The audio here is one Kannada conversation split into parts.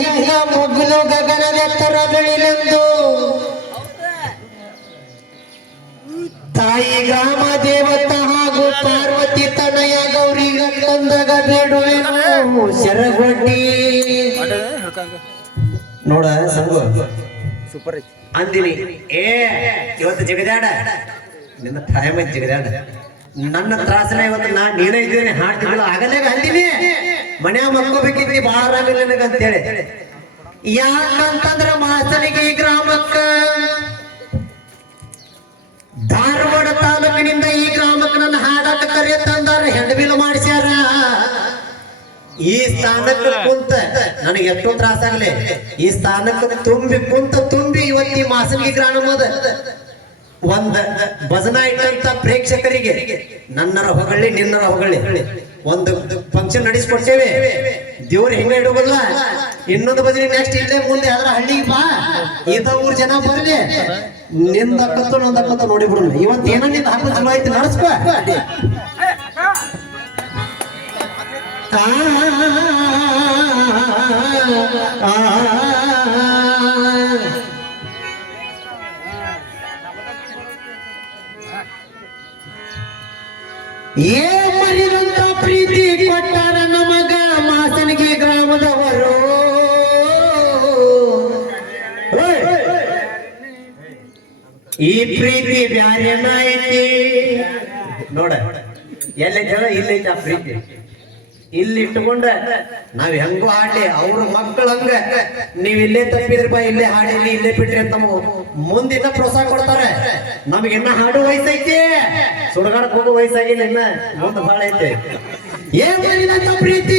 ಹಿಂಗ ಮುಗಿಲು ಗಗನದೆತ್ತರ ಬೆಳಿಲೆಂದು. ತಾಯಿ ಗ್ರಾಮ ದೇವತ ಹಾಗೂ ಪಾರ್ವತಿ ತನಯ ಗೌರಿ ಗಂಗಂದಗ ಬೇಡುವೆನು ಶರಗೊಡ್ಡಿ. ನೋಡ ಸಂಗು. ಸೂಪರ್ ಅಂದಿನಿ. ಏ ಇವತ್ತು ಜಗದಾಡ. ನಿನ್ನ ಟೈಮ್ ಜಗದಾಡ. ನನ್ನ ತ್ರಾಸನ ಇವತ್ತು ನಾನು ನೀನೇ ಇದ್ದೀನಿ. ಹಾಡ್ತಿದ್ದಿಲ್ಲ ಆಗಲೇ ಅಂದಿನಿ. ಮನ್ಯಾಗ ಮಕ್ಕೋಬೇಕಿದ್ದಿ ಬಾಳ ಆರಾಮಿಲ್ಲ ನನಗಂತೇಳಿ. ಯಾಕಂತಂದ್ರ ಮಾಸ್ತನಿಗೆ ಈ ಗ್ರಾಮಕ್ಕ ಧಾರವಾಡ ತಾಲೂಕಿನಿಂದ ಈ ಗ್ರಾಮಕ್ಕೆ ನನ್ನ ಹಾಡಾಟ ಕರೆಯ ತಂದಾರ ಹೆಂಡಬಿಲ್ ಮಾಡಿಸ್ಯಾರ. ಈ ಸ್ಥಾನಕ್ಕೆ ಕುಂತ ನನಗೆ ಎಷ್ಟೋ ತ್ರಾಸಾಗಲಿ ಈ ಸ್ಥಾನಕ್ಕೆ ತುಂಬಿ ಕುಂತ ತುಂಬಿ ಇವತ್ತಿ ಮಾಸನಿಗೆ ಗ್ರಾಮದ ಒಂದ ಭಜನಾ ಇಟ್ಟಂತ ಪ್ರೇಕ್ಷಕರಿಗೆ ನನ್ನರ ಹೊಗಳಿ ನಿನ್ನರ ಹೊಗಳಿ ಒಂದು ಫಂಕ್ಷನ್ ನಡೆಸ್ಕೊಡ್ತೇವೆ ದೇವ್ರು ಹೆಂಗ ಇಡೋದಿಲ್ಲ ಇನ್ನೊಂದು ಬದಲಿ ನೆಕ್ಸ್ಟ್ ಇಲ್ಲೇ ಮುಂದೆ ಅದರ ಹಳ್ಳಿಗೆ ಬಾ ಇದ ಊರ್ ಜನ ಬರ್ಲಿ ನಿಂದ ಅಕ್ಕತ್ತು ನಂದ ನೋಡಿ ಇವತ್ತು ಏನೋ ನಿಂದ ಹಾಕೋ ಚಲೋ ಐತಿ ನಡೆಸ್ಕ. ಏ ಈ ಪ್ರೀತಿ ಬ್ಯಾರೇನ ಐತಿ ನೋಡ ಎಲ್ಲೈತಿ ಹೇಳ ಇಲ್ಲೈತಿ ಆ ಪ್ರೀತಿ? ಇಲ್ಲಿ ಇಟ್ಟುಕೊಂಡ ನಾವ್ ಹೆಂಗೋ ಆಡ್ಲಿ, ಅವ್ರ ಮಕ್ಕಳ ಹಂಗ. ನೀವ್ ಇಲ್ಲೇ ತಪ್ಪಿದ್ರಪ್ಪ ಇಲ್ಲೇ ಹಾಡಿರಿ ಇಲ್ಲೇ ಬಿಟ್ರಿ ಅಂತ ಮುಂದಿನ ಪ್ರೋತ್ಸಾಹ ಕೊಡ್ತಾರೆ. ನಮ್ಗೆ ಇನ್ನ ಹಾಡು ವಯಸ್ಸೈತಿ. ಸುಡಗಾಡಕ್ ಹೋಗೋ ವಯಸ್ಸಾಗಿಲ್ಲ ಇನ್ನ. ಮುಂದೆ ಬಾಳ ಐತಿ. ಏನ್ ಪ್ರೀತಿ?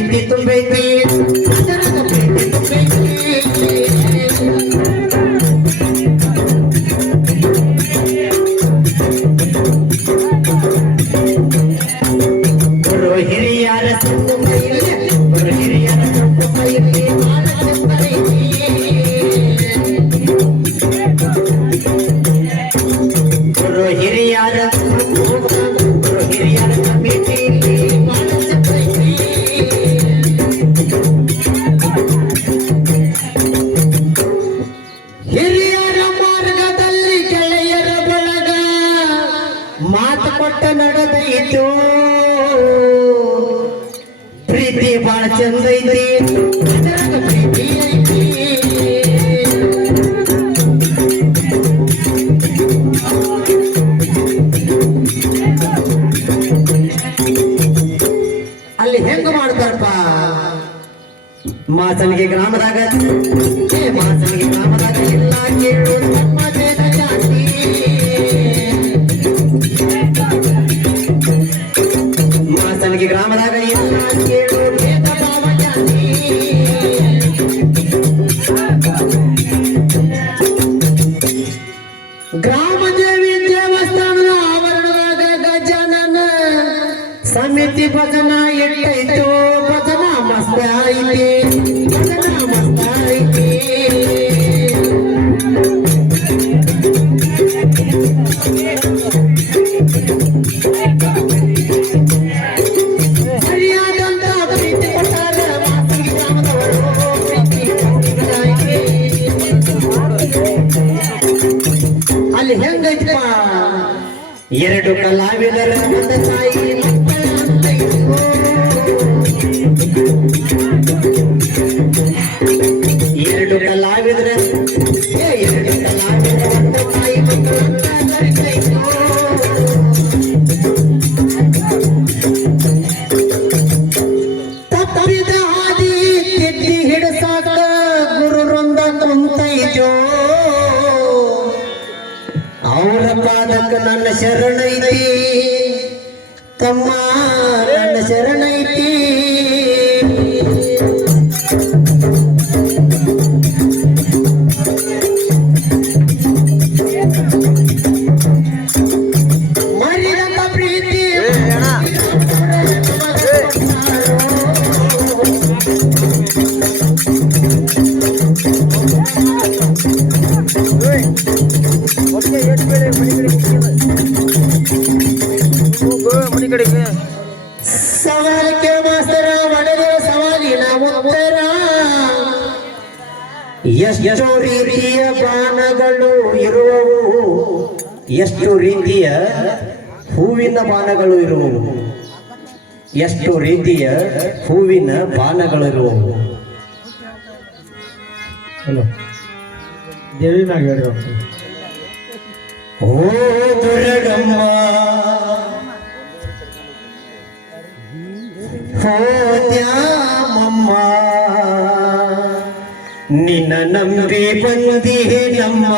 ಅದರಾಗ ಪ್ರೀತಿ ತುಂಬೈತಿ ಅದರಾಗ ಪ್ರೀತಿ ತುಂಬೈತಿ ಗುರು ಹಿರಿಯರ ಸಂಗಮದಲ್ಲಿ, ಗುರು ಹಿರಿಯರ ಸಂಗಮದಲ್ಲಿ ಮಾತು ಕೊಟ್ಟ ನಡೆದೈತು ಪ್ರೀತಿ ಬಹಳ ಚಂದ ಐತಿ. ಅದ್ರಾಗ ಪ್ರೀತಿ ಐತಿ ಅಲ್ಲಿ ಹೆಂಗ ಮಾಡ್ತಾರಪ್ಪ? ಮಾಸನಿಗೆ ಗ್ರಾಮದಾಗ ಎರಡು ಕಲಾವಿದರ ಒಂದು ತಾಯಿ ನನ್ನ ಶರಣೈತಿ. ತಮ್ಮ ಎಷ್ಟು ರೀತಿಯ ಬಾಣಗಳು ಇರುವವು? ಎಷ್ಟು ರೀತಿಯ ಹೂವಿನ ಬಾಣಗಳು ಇರುವವು? ಎಷ್ಟು ರೀತಿಯ ಹೂವಿನ ಬಾಣಗಳು ಇರುವವು? ದೇವಿ ಮ್ಯಾಗ ಹೇಳಿ ಓ ದುರ್ಗಮ್ಮ. ಓ ನಿನ್ನ ನಂಬಿ ಬಂದಿಹೆ ನಮ್ಮ